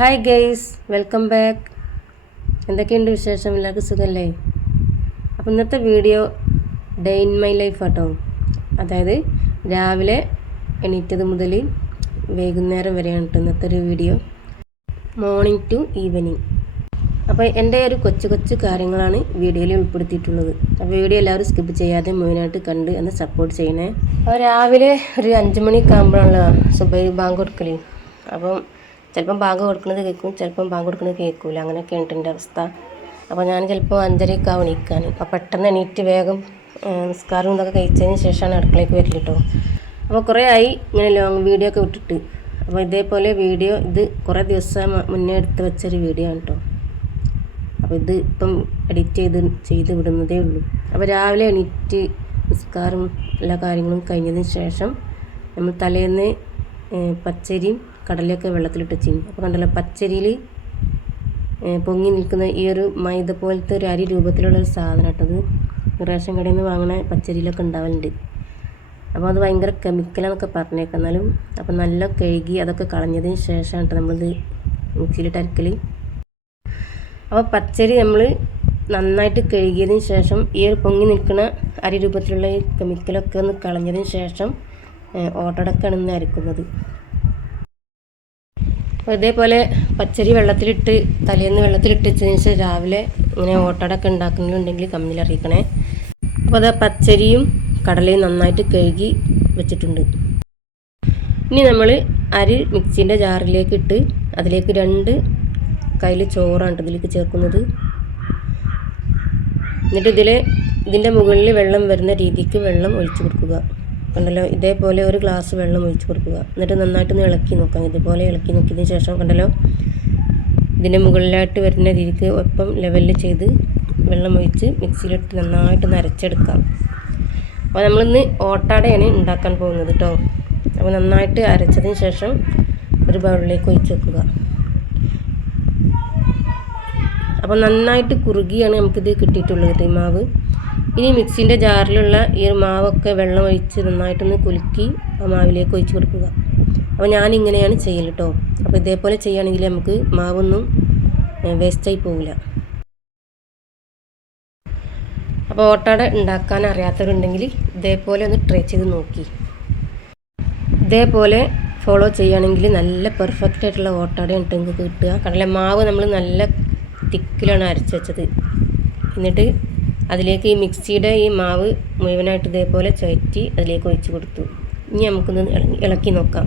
Hi guys welcome back എന്തൊക്കെയുണ്ട് വിശേഷം? എല്ലാവർക്കും സുഖമല്ലേ അപ്പോൾ ഇന്നത്തെ video day in my life auto. അതായത് രാവിലെ എണീറ്റത് മുതൽ വൈകുന്നേരം വരെയാണ് കേട്ടോ ഇന്നത്തെ ഒരു വീഡിയോ മോർണിംഗ് ടു ഈവനിങ് അപ്പോൾ എന്റെ ഒരു കൊച്ചു കൊച്ചു കാര്യങ്ങളാണ് വീഡിയോയിൽ ഉൾപ്പെടുത്തിയിട്ടുള്ളത്. അപ്പോൾ വീഡിയോ എല്ലാവരും സ്കിപ്പ് ചെയ്യാതെ മുഴുവനായിട്ട് കണ്ട് എന്നെ സപ്പോർട്ട് ചെയ്യണേ. അപ്പോൾ രാവിലെ ഒരു അഞ്ച് മണിയൊക്കെ ആകുമ്പോഴാണല്ലോ സുബൈ ബാങ്ക് കൊടുക്കൽ. അപ്പം ചിലപ്പം ബാങ്ക് കൊടുക്കുന്നത് കേൾക്കും ചിലപ്പം ബാങ്ക് കൊടുക്കുന്നത് കേൾക്കില്ല ഉണ്ട് എന്റെ അവസ്ഥ. അപ്പോൾ ഞാൻ ചിലപ്പോൾ അഞ്ചരയൊക്കെ ആവും അപ്പോൾ പെട്ടെന്ന് എണീറ്റ് വേഗം നിസ്കാരവും നിസ്കാരം ഇതൊക്കെ കഴിച്ചതിന് ശേഷമാണ് അടുക്കളയ്ക്ക് വരൽ കേട്ടോ അപ്പോൾ കുറേ ആയി ഇങ്ങനെ ലോങ് വീഡിയോ ഒക്കെ വിട്ടിട്ട്. അപ്പോൾ ഇതേപോലെ വീഡിയോ ഇത് കുറേ ദിവസം മുന്നേ എടുത്ത് വെച്ചൊരു വീഡിയോ ആണ് കേട്ടോ അപ്പോൾ ഇത് ഇപ്പം എഡിറ്റ് ചെയ്ത് ചെയ്ത് വിടുന്നതേ ഉള്ളൂ. അപ്പോൾ രാവിലെ എണീറ്റ് നിസ്കാരം എല്ലാ കാര്യങ്ങളും കഴിഞ്ഞതിന് ശേഷം നമ്മൾ തലേന്ന് പച്ചരിയും കടലയൊക്കെ വെള്ളത്തിലിട്ട് ചെയ്യും അപ്പോൾ കണ്ടല്ലോ പച്ചരിയിൽ പൊങ്ങി നിൽക്കുന്ന ഈ ഒരു മൈദ പോലത്തെ ഒരു അരി രൂപത്തിലുള്ള ഒരു സാധനം കേട്ടത് റേഷൻ കടയിൽ നിന്ന് വാങ്ങണ പച്ചരിയിലൊക്കെ ഉണ്ടാവലുണ്ട്. അപ്പോൾ അത് ഭയങ്കര കെമിക്കലാന്നൊക്കെ പറഞ്ഞേക്കാം. എന്നാലും അപ്പോൾ നല്ല കഴുകി അതൊക്കെ കളഞ്ഞതിന് ശേഷമാണ് കേട്ടോ നമ്മളിത് മിക്സിയിലിട്ട് അരക്കൽ അപ്പോൾ പച്ചരി നമ്മൾ നന്നായിട്ട് കഴുകിയതിന് ശേഷം ഈ ഒരു പൊങ്ങി നിൽക്കുന്ന അരി രൂപത്തിലുള്ള ഈ കെമിക്കലൊക്കെ ഒന്ന് കളഞ്ഞതിന് ശേഷം ഓട്ടടക്കാണ് ഇന്ന് അരക്കുന്നത്. അപ്പോൾ ഇതേപോലെ പച്ചരി വെള്ളത്തിലിട്ട് തലേന്ന് വെള്ളത്തിലിട്ട് വെച്ചതിന് ശേഷം രാവിലെ ഇങ്ങനെ ഓട്ടടൊക്കെ ഉണ്ടാക്കുന്നുണ്ടെങ്കിൽ കമ്മിൽ അറിയിക്കണേ. അപ്പോൾ അത് പച്ചരിയും കടലയും നന്നായിട്ട് കഴുകി വെച്ചിട്ടുണ്ട്. ഇനി നമ്മൾ അരി മിക്സിന്റെ ജാറിലേക്ക് ഇട്ട് അതിലേക്ക് രണ്ട് കയ്യിൽ ചോറാണ് ഇതിലേക്ക് ചേർക്കുന്നത്. എന്നിട്ട് ഇതിൽ ഇതിന്റെ മുകളിൽ വെള്ളം വരുന്ന രീതിക്ക് വെള്ളം ഒഴിച്ചു കൊടുക്കുക. കണ്ടല്ലോ ഇതേപോലെ ഒരു ഗ്ലാസ് വെള്ളം ഒഴിച്ചു കൊടുക്കുക. എന്നിട്ട് നന്നായിട്ടൊന്ന് ഇളക്കി നോക്കാം. ഇതുപോലെ ഇളക്കി നോക്കിയതിന് ശേഷം കണ്ടല്ലോ ഇതിന്റെ മുകളിലായിട്ട് വരുന്ന രീതിക്ക് ഒപ്പം ലെവലിൽ ചെയ്ത് വെള്ളം ഒഴിച്ച് മിക്സിയിലിട്ട് നന്നായിട്ട് നരച്ചെടുക്കാം. അപ്പോൾ നമ്മളിന്ന് ഓട്ടാടയാണ് ഉണ്ടാക്കാൻ പോകുന്നത് കേട്ടോ അപ്പോൾ നന്നായിട്ട് അരച്ചതിന് ശേഷം ഒരു ബൗളിലേക്ക് ഒഴിച്ച് വെക്കുക. അപ്പോൾ നന്നായിട്ട് കുറുകിയാണ് നമുക്കിത് കിട്ടിയിട്ടുള്ളത് കേട്ടോ ഈ മാവ്. ഇനി മിക്സിന്റെ ജാറിലുള്ള ഈ മാവൊക്കെ വെള്ളം ഒഴിച്ച് നന്നായിട്ടൊന്ന് കുലുക്കി ആ മാവിലേക്ക് ഒഴിച്ച് കൊടുക്കുക. അപ്പോൾ ഞാൻ ഇങ്ങനെയാണ് ചെയ്യൽ കേട്ടോ അപ്പോൾ ഇതേപോലെ ചെയ്യുകയാണെങ്കിൽ നമുക്ക് മാവൊന്നും വേസ്റ്റായി പോവില്ല. അപ്പോൾ ഓട്ടാട ഉണ്ടാക്കാൻ അറിയാത്തവരുണ്ടെങ്കിൽ ഇതേപോലെ ഒന്ന് ട്രൈ ചെയ്ത് നോക്കി. ഇതേപോലെ ഫോളോ ചെയ്യുകയാണെങ്കിൽ നല്ല പെർഫെക്റ്റ് ആയിട്ടുള്ള ഓട്ടാടയാണ് ട്ടോ നിങ്ങൾക്ക് കിട്ടുക. കടല മാവ് നമ്മൾ നല്ല തിക്കിലാണ് അരച്ച് വെച്ചത്. എന്നിട്ട് അതിലേക്ക് ഈ മിക്സിയുടെ ഈ മാവ് മുഴുവനായിട്ട് ഇതേപോലെ ചുറ്റി അതിലേക്ക് ഒഴിച്ച് കൊടുത്തു. ഇനി നമുക്കൊന്ന് ഇളക്കി നോക്കാം.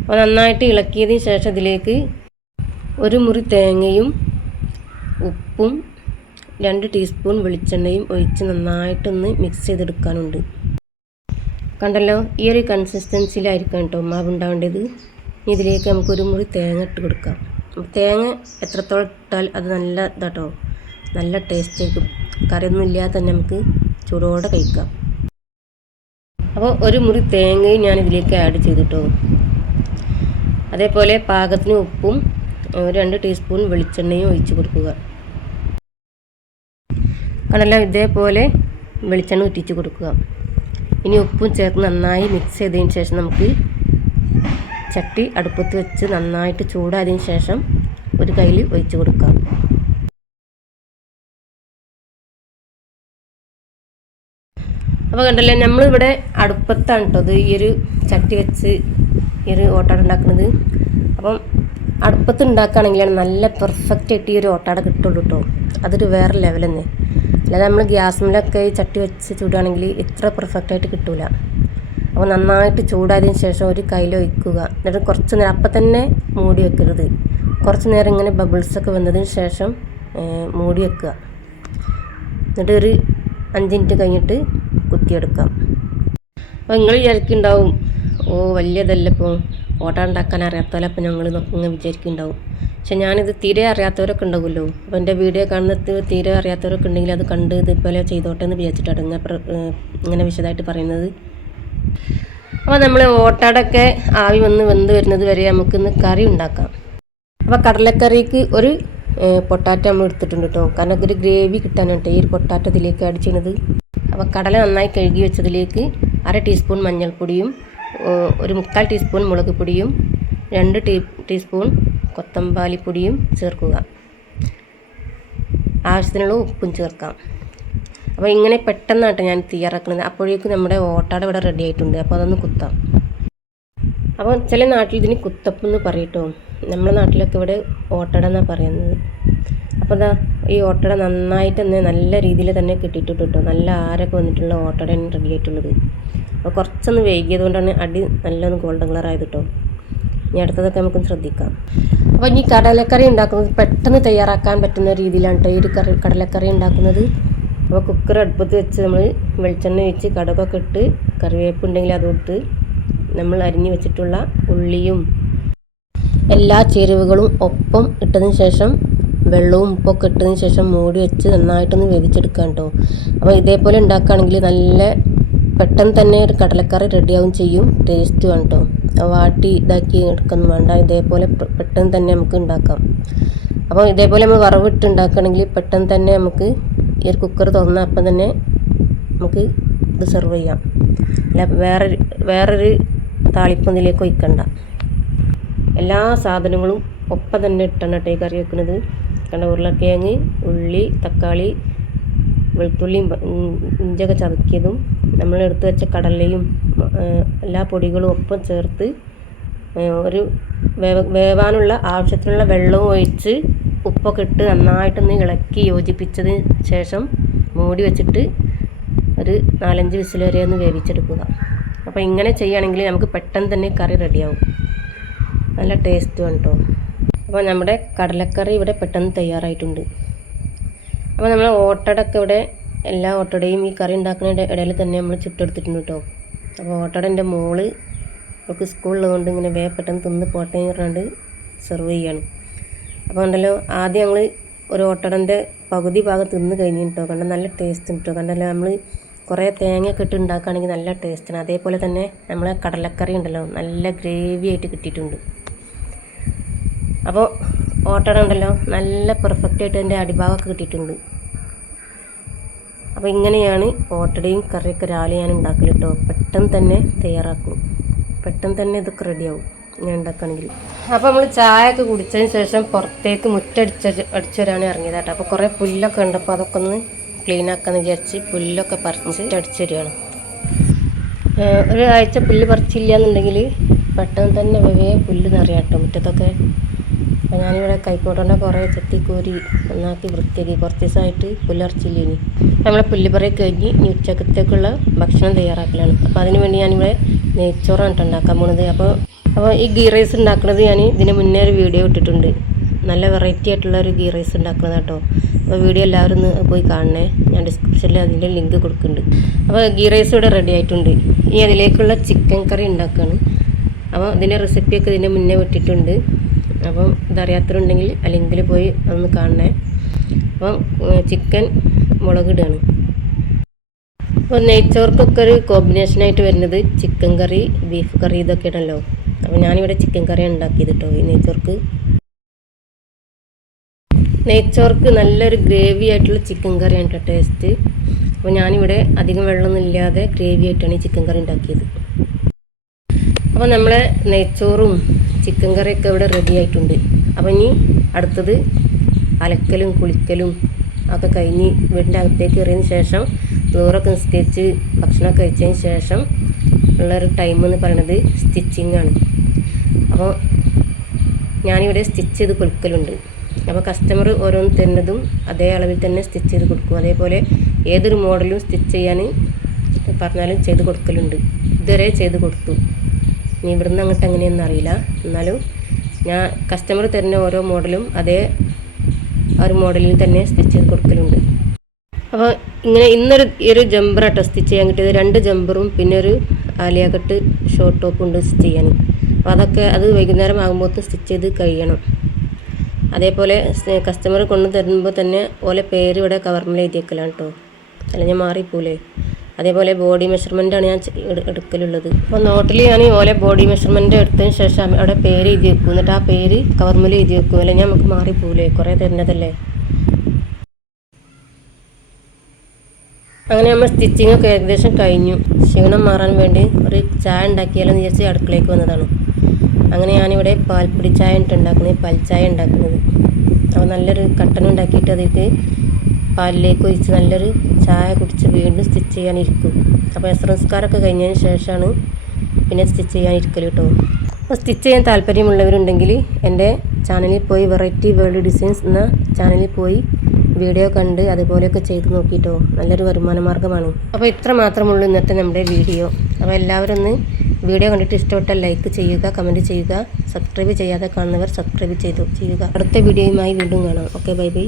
അപ്പോൾ നന്നായിട്ട് ഇളക്കിയതിന് ശേഷം ഇതിലേക്ക് ഒരു മുറി തേങ്ങയും ഉപ്പും രണ്ട് ടീസ്പൂൺ വെളിച്ചെണ്ണയും ഒഴിച്ച് നന്നായിട്ടൊന്ന് മിക്സ് ചെയ്തെടുക്കാനുണ്ട്. കണ്ടല്ലോ ഈ ഒരു കൺസിസ്റ്റൻസിയിലായിരിക്കും കേട്ടോ മാവ് ഉണ്ടാവേണ്ടത്. ഇനി ഇതിലേക്ക് നമുക്കൊരു മുറി തേങ്ങ ഇട്ട് കൊടുക്കാം. തേങ്ങ എത്രത്തോളം ഇട്ടാൽ അത് നല്ല ഇതാട്ടോ. നല്ല ടേസ്റ്റ് ആയിരിക്കും. കറിയൊന്നും ഇല്ലാതെ തന്നെ നമുക്ക് ചൂടോടെ കഴിക്കാം. അപ്പോൾ ഒരു മുറി തേങ്ങയും ഞാൻ ഇതിലേക്ക് ആഡ് ചെയ്തിട്ടോ. അതേപോലെ പാകത്തിന് ഉപ്പും ഒരു രണ്ട് ടീസ്പൂൺ വെളിച്ചെണ്ണയും ഒഴിച്ച് കൊടുക്കുക. കണ്ടല്ലോ ഇതേപോലെ വെളിച്ചെണ്ണ ഉറ്റിച്ച് കൊടുക്കുക. ഇനി ഉപ്പും ചേർത്ത് നന്നായി മിക്സ് ചെയ്തതിന് ശേഷം നമുക്ക് ചട്ടി അടുപ്പത്ത് വെച്ച് നന്നായിട്ട് ചൂടായതിന് ശേഷം ഒരു കയ്യിൽ ഒഴിച്ച് കൊടുക്കാം. അപ്പോൾ കണ്ടല്ലേ നമ്മളിവിടെ അടുപ്പത്താണ് കേട്ടോ ഇത് ഈ ഒരു ചട്ടി വെച്ച് ഈ ഒരു ഓട്ടാട ഉണ്ടാക്കുന്നത്. അപ്പം അടുപ്പത്ത് ഉണ്ടാക്കുകയാണെങ്കിലാണ് നല്ല പെർഫെക്റ്റ് ആയിട്ട് ഈ ഒരു ഓട്ടാട കിട്ടുള്ളൂ കേട്ടോ അതൊരു വേറെ ലെവൽ തന്നെ. അല്ലാതെ നമ്മൾ ഗ്യാസിലൊക്കെ ഈ ചട്ടി വെച്ച് ചൂടുകയാണെങ്കിൽ ഇത്ര പെർഫെക്റ്റ് ആയിട്ട് കിട്ടൂല. അപ്പോൾ നന്നായിട്ട് ചൂടായതിന് ശേഷം ഒരു കയ്യിൽ ഒഴിക്കുക. എന്നിട്ട് കുറച്ച് നേരം അപ്പം തന്നെ മൂടി വെക്കരുത്. കുറച്ച് നേരം ഇങ്ങനെ ബബിൾസൊക്കെ വന്നതിന് ശേഷം മൂടി വെക്കുക. എന്നിട്ട് ഒരു അഞ്ച് മിനിറ്റ് കഴിഞ്ഞിട്ട് കുത്തിയെടുക്കാം. അപ്പോൾ നിങ്ങൾ വിചാരിക്കുന്നുണ്ടാവും ഓ വലിയതല്ല ഇപ്പോൾ ഓട്ട ഉണ്ടാക്കാൻ അറിയാത്തവരെ അപ്പം ഞങ്ങൾ ഇങ്ങനെ വിചാരിക്കുന്നുണ്ടാവും. പക്ഷെ ഞാനിത് തീരെ അറിയാത്തവരൊക്കെ ഉണ്ടാവുമല്ലോ. അപ്പോൾ എന്റെ വീഡിയോ കാണുന്നത് തീരെ അറിയാത്തവരൊക്കെ ഉണ്ടെങ്കിൽ അത് കണ്ട് ഇതുപോലെ ചെയ്തോട്ടെ എന്ന് വിചാരിച്ചിട്ടാണ് ഇങ്ങനെ ഇങ്ങനെ വിശദമായിട്ട് പറയുന്നത്. അപ്പോൾ നമ്മൾ ഓട്ടാടൊക്കെ ആവി വന്ന് വെന്ത് വരുന്നത് വരെ നമുക്കിന്ന് കറി ഉണ്ടാക്കാം. അപ്പോൾ കടലക്കറിക്ക് ഒരു പൊട്ടാറ്റ നമ്മൾ എടുത്തിട്ടുണ്ട് കേട്ടോ. കാരണം ഒരു ഗ്രേവി കിട്ടാനായിട്ട് ഈ ഒരു പൊട്ടാറ്റ ഇതിലേക്ക് അടിച്ചിരുന്നത് അപ്പോൾ കടല നന്നായി കഴുകി വെച്ചതിലേക്ക് അര ടീസ്പൂൺ മഞ്ഞൾപ്പൊടിയും ഒരു മുക്കാൽ ടീസ്പൂൺ മുളക് പൊടിയും രണ്ട് ടീ ടീസ്പൂൺ കൊത്തമ്പാലിപ്പൊടിയും ചേർക്കുക. ആവശ്യത്തിനുള്ള ഉപ്പും ചേർക്കാം. അപ്പോൾ ഇങ്ങനെ പെട്ടെന്നായിട്ട് ഞാൻ തയ്യാറാക്കുന്നത്. അപ്പോഴേക്കും നമ്മുടെ ഓട്ടാട ഇവിടെ റെഡി ആയിട്ടുണ്ട്. അപ്പോൾ അതൊന്ന് കുത്താം. അപ്പോൾ ചില നാട്ടിൽ ഇതിന് കുത്തപ്പം എന്ന് പറയട്ടോ നമ്മുടെ നാട്ടിലൊക്കെ ഇവിടെ ഓട്ടട എന്നാണ് പറയുന്നത്. അപ്പോൾ ഈ ഓട്ടട നന്നായിട്ട് തന്നെ നല്ല രീതിയിൽ തന്നെ കിട്ടിയിട്ടുണ്ട് കേട്ടോ നല്ല ആരൊക്കെ വന്നിട്ടുള്ള ഓട്ടടയാണ് റെഡി ആയിട്ടുള്ളത് അപ്പോൾ കുറച്ചൊന്ന് വൈകിയത് കൊണ്ടാണ് അടി നല്ലൊന്ന് ഗോൾഡൻ കളർ ആയത് കേട്ടോ ഇനി അടുത്തതൊക്കെ നമുക്കൊന്ന് ശ്രദ്ധിക്കാം. അപ്പോൾ ഇനി കടലക്കറി ഉണ്ടാക്കുന്നത് പെട്ടെന്ന് തയ്യാറാക്കാൻ പറ്റുന്ന രീതിയിലാണ് കേട്ടോ ഈ ഒരു കറി കടലക്കറി ഉണ്ടാക്കുന്നത്. അപ്പോൾ കുക്കർ അടുപ്പത്ത് വെച്ച് നമ്മൾ വെളിച്ചെണ്ണ ഒഴിച്ച് കടകൊക്കെ ഇട്ട് കറിവേപ്പ് ഉണ്ടെങ്കിൽ അതൊട്ട് നമ്മൾ അരിഞ്ഞു വെച്ചിട്ടുള്ള ഉള്ളിയും എല്ലാ ചേരുവകളും ഒപ്പം ഇട്ടതിന് ശേഷം വെള്ളവും ഉപ്പൊക്കെ ഇട്ടതിന് ശേഷം മൂടി വെച്ച് നന്നായിട്ടൊന്ന് വേവിച്ചെടുക്കാം കേട്ടോ. അപ്പോൾ ഇതേപോലെ ഉണ്ടാക്കുകയാണെങ്കിൽ നല്ല പെട്ടെന്ന് തന്നെ ഒരു കടലക്കറി റെഡിയാവും ചെയ്യും. ടേസ്റ്റുമാണ് കേട്ടോ. വാട്ടി ഇതാക്കി എടുക്കുന്നു. വേണ്ട ഇതേപോലെ പെട്ടെന്ന് തന്നെ നമുക്ക് ഉണ്ടാക്കാം. അപ്പോൾ ഇതേപോലെ നമ്മൾ വറവിട്ട് ഉണ്ടാക്കുകയാണെങ്കിൽ പെട്ടെന്ന് തന്നെ നമുക്ക് ഈ ഒരു കുക്കർ തുറന്ന അപ്പം തന്നെ നമുക്ക് ഇത് സെർവ് ചെയ്യാം. അല്ല വേറെ വേറൊരു താളിപ്പൊന്നിലേക്ക് ഒഴിക്കണ്ട. എല്ലാ സാധനങ്ങളും ഒപ്പം തന്നെ ഇട്ടാണ് കേട്ടോ ഈ കറി വെക്കുന്നത്. കണ്ട ഉരുളക്കിഴങ്ങ് ഉള്ളി തക്കാളി വെളുത്തുള്ളിയും ഇഞ്ചൊക്കെ ചതക്കിയതും നമ്മൾ എടുത്തു വെച്ച കടലയും എല്ലാ പൊടികളും ഒപ്പം ചേർത്ത് ഒരു വേവ വേവാനുള്ള ആവശ്യത്തിനുള്ള വെള്ളവും ഒഴിച്ച് ഉപ്പൊക്കെ ഇട്ട് നന്നായിട്ടൊന്ന് ഇളക്കി യോജിപ്പിച്ചതിന് ശേഷം മൂടി വെച്ചിട്ട് ഒരു നാലഞ്ച് വിസിൽ വരെ ഒന്ന് വേവിച്ചെടുക്കുക. അപ്പോൾ ഇങ്ങനെ ചെയ്യുകയാണെങ്കിൽ നമുക്ക് പെട്ടെന്ന് തന്നെ കറി റെഡിയാവും. നല്ല ടേസ്റ്റും കേട്ടോ. അപ്പോൾ നമ്മുടെ കടലക്കറി ഇവിടെ പെട്ടെന്ന് തയ്യാറായിട്ടുണ്ട്. അപ്പോൾ നമ്മൾ ഓട്ടടൊക്കെ ഇവിടെ എല്ലാ ഓട്ടടയും ഈ കറി ഉണ്ടാക്കുന്ന ഇടയിൽ തന്നെ നമ്മൾ ചുട്ടെടുത്തിട്ടുണ്ട് കേട്ടോ. അപ്പോൾ ഓട്ടടന്റെ മോൾ അവൾക്ക് സ്കൂളിലുള്ളതുകൊണ്ട് ഇങ്ങനെ വേ പെട്ടെന്ന് തിന്ന് പോട്ടെ എന്ന് പറഞ്ഞുകൊണ്ട് സെർവ് ചെയ്യാണ്. അപ്പോൾ ഉണ്ടല്ലോ ആദ്യം ഞങ്ങൾ ഒരു ഓട്ടടന്റെ പകുതി ഭാഗം തിന്ന് കഴിഞ്ഞു കേട്ടോ. കണ്ട നല്ല ടേസ്റ്റ് കേട്ടോ. കണ്ടല്ലോ നമ്മൾ കുറേ തേങ്ങയൊക്കെ ഇട്ട് ഉണ്ടാക്കുകയാണെങ്കിൽ നല്ല ടേസ്റ്റാണ് അതേപോലെ തന്നെ നമ്മളെ കടലക്കറി ഉണ്ടല്ലോ നല്ല ഗ്രേവി ആയിട്ട് കിട്ടിയിട്ടുണ്ട്. അപ്പോൾ ഓട്ടട ഉണ്ടല്ലോ നല്ല പെർഫെക്റ്റ് ആയിട്ട് എന്റെ അടിഭാഗമൊക്കെ കിട്ടിയിട്ടുണ്ട്. അപ്പോൾ ഇങ്ങനെയാണ് ഓട്ടടയും കറിയൊക്കെ രാവിലെ ഞാൻ ഉണ്ടാക്കൽ കേട്ടോ പെട്ടെന്ന് തന്നെ തയ്യാറാക്കും. പെട്ടെന്ന് തന്നെ ഇതൊക്കെ റെഡിയാവും ഞാൻ ഉണ്ടാക്കുകയാണെങ്കിൽ. അപ്പോൾ നമ്മൾ ചായ ഒക്കെ കുടിച്ചതിന് ശേഷം പുറത്തേക്ക് മുറ്റടിച്ച അടിച്ചു ഇറങ്ങിയത് കേട്ടോ. അപ്പോൾ കുറേ പുല്ലൊക്കെ ഉണ്ട് അപ്പോൾ അതൊക്കെ ഒന്ന് ക്ലീൻ ആക്കാന്ന് വിചാരിച്ച് പുല്ലൊക്കെ പറിച്ച് അടിച്ചു വരികയാണ്. ഒരാഴ്ച പുല്ല് പറിച്ചില്ല എന്നുണ്ടെങ്കിൽ പെട്ടെന്ന് തന്നെ വെവേ പുല്ല് നിറയാട്ടോ മുറ്റത്തൊക്കെ അപ്പോൾ ഞാനിവിടെ കൈക്കോട്ടോണ്ട കുറേ ചെത്തിക്കോരി നന്നാക്കി വൃത്തിയാക്കി കുറച്ച് ദിവസമായിട്ട് പുലർച്ചില്ലേനി. നമ്മളെ പുല്ലുപറി കഴിഞ്ഞ് ഇനി ഉച്ചക്കത്തേക്കുള്ള ഭക്ഷണം തയ്യാറാക്കലാണ്. അപ്പോൾ അതിന് വേണ്ടി ഞാനിവിടെ നെയ്ച്ചോറാണ് ഉണ്ടാക്കാൻ പോണത്. അപ്പോൾ അപ്പോൾ ഈ ഗീ റൈസ് ഉണ്ടാക്കുന്നത് ഞാൻ ഇതിന് മുന്നേ ഒരു വീഡിയോ ഇട്ടിട്ടുണ്ട്. നല്ല വെറൈറ്റി ആയിട്ടുള്ള ഒരു ഗീ റൈസ് ഉണ്ടാക്കുന്നത് കേട്ടോ. അപ്പോൾ വീഡിയോ എല്ലാവരും ഒന്ന് പോയി കാണണേ. ഞാൻ ഡിസ്ക്രിപ്ഷനിൽ അതിന്റെ ലിങ്ക് കൊടുക്കുന്നുണ്ട്. അപ്പോൾ ഗീ റൈസ് ഇവിടെ റെഡി ആയിട്ടുണ്ട്. ഇനി അതിലേക്കുള്ള ചിക്കൻ കറി ഉണ്ടാക്കുകയാണ് അപ്പോൾ ഇതിന്റെ റെസിപ്പിയൊക്കെ ഇതിന്റെ മുന്നേ വിട്ടിട്ടുണ്ട്. അപ്പം ഇതറിയാത്തവരുണ്ടെങ്കിൽ ആ ലിങ്കിൽ പോയി ഒന്ന് കാണണേ. അപ്പം ചിക്കൻ മുളക് മുളകിടുകയാണ്. അപ്പോൾ നെയ്ച്ചോർക്കൊക്കെ ഒരു കോമ്പിനേഷനായിട്ട് വരുന്നത് ചിക്കൻ കറി ബീഫ് കറി ഇതൊക്കെ ആണല്ലോ അപ്പോൾ ഞാനിവിടെ ചിക്കൻ കറി ഉണ്ടാക്കിയത് കേട്ടോ ഈ നെയ്ച്ചോർക്ക്. നെയ്ച്ചോർക്ക് നല്ലൊരു ഗ്രേവി ആയിട്ടുള്ള ചിക്കൻ കറിയാണ് കേട്ടോ ടേസ്റ്റ് അപ്പോൾ ഞാനിവിടെ അധികം വെള്ളമൊന്നും ഇല്ലാതെ ഗ്രേവി ആയിട്ടാണ് ഈ ചിക്കൻ കറി ഉണ്ടാക്കിയത്. അപ്പോൾ നമ്മളെ നെയ്ച്ചോറും ചിക്കൻ കറിയൊക്കെ ഇവിടെ റെഡി ആയിട്ടുണ്ട്. അപ്പം ഇനി അടുത്തത് അലക്കലും കുളിക്കലും ഒക്കെ കഴിഞ്ഞ് വീടിന്റെ അകത്തേക്ക് കയറിയതിന് ശേഷം ചോറൊക്കെ നിസ്കരിച്ച് ഭക്ഷണം കഴിച്ചതിന് ശേഷം ഉള്ളൊരു ടൈം എന്ന് പറയുന്നത് സ്റ്റിച്ചിങ് ആണ്. അപ്പോൾ ഞാനിവിടെ സ്റ്റിച്ച് ചെയ്ത് കൊടുക്കലുണ്ട്. അപ്പോൾ കസ്റ്റമർ ഓരോന്ന് തരുന്നതും അതേ അളവിൽ തന്നെ സ്റ്റിച്ച് ചെയ്ത് കൊടുക്കും. അതേപോലെ ഏതൊരു മോഡലും സ്റ്റിച്ച് ചെയ്യാൻ പറഞ്ഞാലും ചെയ്ത് കൊടുക്കലുണ്ട്. ഇതുവരെ ചെയ്ത് കൊടുത്തു. ഇനി ഇവിടുന്ന് അങ്ങോട്ട് എങ്ങനെയൊന്നും അറിയില്ല. എന്നാലും ഞാൻ കസ്റ്റമർ തരുന്ന ഓരോ മോഡലും അതേ ഒരു മോഡലിൽ തന്നെ സ്റ്റിച്ച് ചെയ്ത് കൊടുക്കലുണ്ട്. അപ്പോൾ ഇങ്ങനെ ഇന്നൊരു ഈ ഒരു ജമ്പറാട്ടോ സ്റ്റിച്ച് ചെയ്യാൻ കിട്ടിയത്. രണ്ട് ജമ്പറും പിന്നെ ഒരു ആലിയ കട്ട് ഷോർട്ട് ടോപ്പും ഉണ്ട് സ്റ്റിച്ച് ചെയ്യാൻ. അപ്പോൾ അതൊക്കെ അത് വൈകുന്നേരം ആകുമ്പോഴത്തേക്ക് സ്റ്റിച്ച് ചെയ്ത് കഴിയണം. അതേപോലെ കസ്റ്റമർ കൊണ്ടു തരുമ്പോൾ തന്നെ ഓലെ പേര് ഇവിടെ കവർമിലെഴുതിയേക്കലാണ് കേട്ടോ അല്ല ഞാൻ മാറിപ്പോലെ അതേപോലെ ബോഡി മെഷർമെന്റാണ് ഞാൻ എടുക്കലുള്ളത്. അപ്പോൾ നോട്ടിൽ ഞാൻ ഓലെ ബോഡി മെഷർമെന്റ് എടുത്തതിന് ശേഷം അവിടെ പേര് എഴുതി വെക്കും. എന്നിട്ട് ആ പേര് കവർമിൽ എഴുതി വെക്കും. അല്ലെങ്കിൽ നമുക്ക് മാറിപ്പോലെ കുറേ തരുന്നതല്ലേ? അങ്ങനെ നമ്മൾ സ്റ്റിച്ചിങ് ഒക്കെ ഏകദേശം കഴിഞ്ഞു. ക്ഷീണം മാറാൻ വേണ്ടി ഒരു ചായ ഉണ്ടാക്കിയാലെന്ന് വിചാരിച്ച് അടുക്കളയ്ക്ക് വന്നതാണ്. അങ്ങനെ ഞാനിവിടെ പാൽപ്പൊടി ചായ ഇട്ട് ഉണ്ടാക്കുന്നത് ചായ ഉണ്ടാക്കുന്നത്. അപ്പോൾ നല്ലൊരു കട്ടൻ ഉണ്ടാക്കിയിട്ട് അതിലേക്ക് പാലിലേക്ക് ഒഴിച്ച് നല്ലൊരു ചായ കുടിച്ച് വീണ്ടും സ്റ്റിച്ച് ചെയ്യാനിരിക്കും അപ്പോൾ എസ് നമസ്കാരമൊക്കെ കഴിഞ്ഞതിന് ശേഷമാണ് പിന്നെ സ്റ്റിച്ച് ചെയ്യാനിരിക്കൽ കേട്ടോ അപ്പോൾ സ്റ്റിച്ച് ചെയ്യാൻ താല്പര്യമുള്ളവരുണ്ടെങ്കിൽ എന്റെ ചാനലിൽ പോയി വെറൈറ്റി വേൾഡ് ഡിസൈൻസ് എന്ന ചാനലിൽ പോയി വീഡിയോ കണ്ട് അതുപോലെയൊക്കെ ചെയ്ത് നോക്കിയിട്ടോ നല്ലൊരു വരുമാന മാർഗമാണ് അപ്പോൾ ഇത്ര മാത്രമുള്ളൂ ഇന്നത്തെ നമ്മുടെ വീഡിയോ അപ്പോൾ എല്ലാവരും ഒന്ന് വീഡിയോ കണ്ടിട്ട് ഇഷ്ടപ്പെട്ട ലൈക്ക് ചെയ്യുക കമന്റ് ചെയ്യുക സബ്സ്ക്രൈബ് ചെയ്യാതെ കാണുന്നവർ സബ്സ്ക്രൈബ് ചെയ്തു ചെയ്യുക. അടുത്ത വീഡിയോയുമായി വീണ്ടും കാണാം. Okay bye bye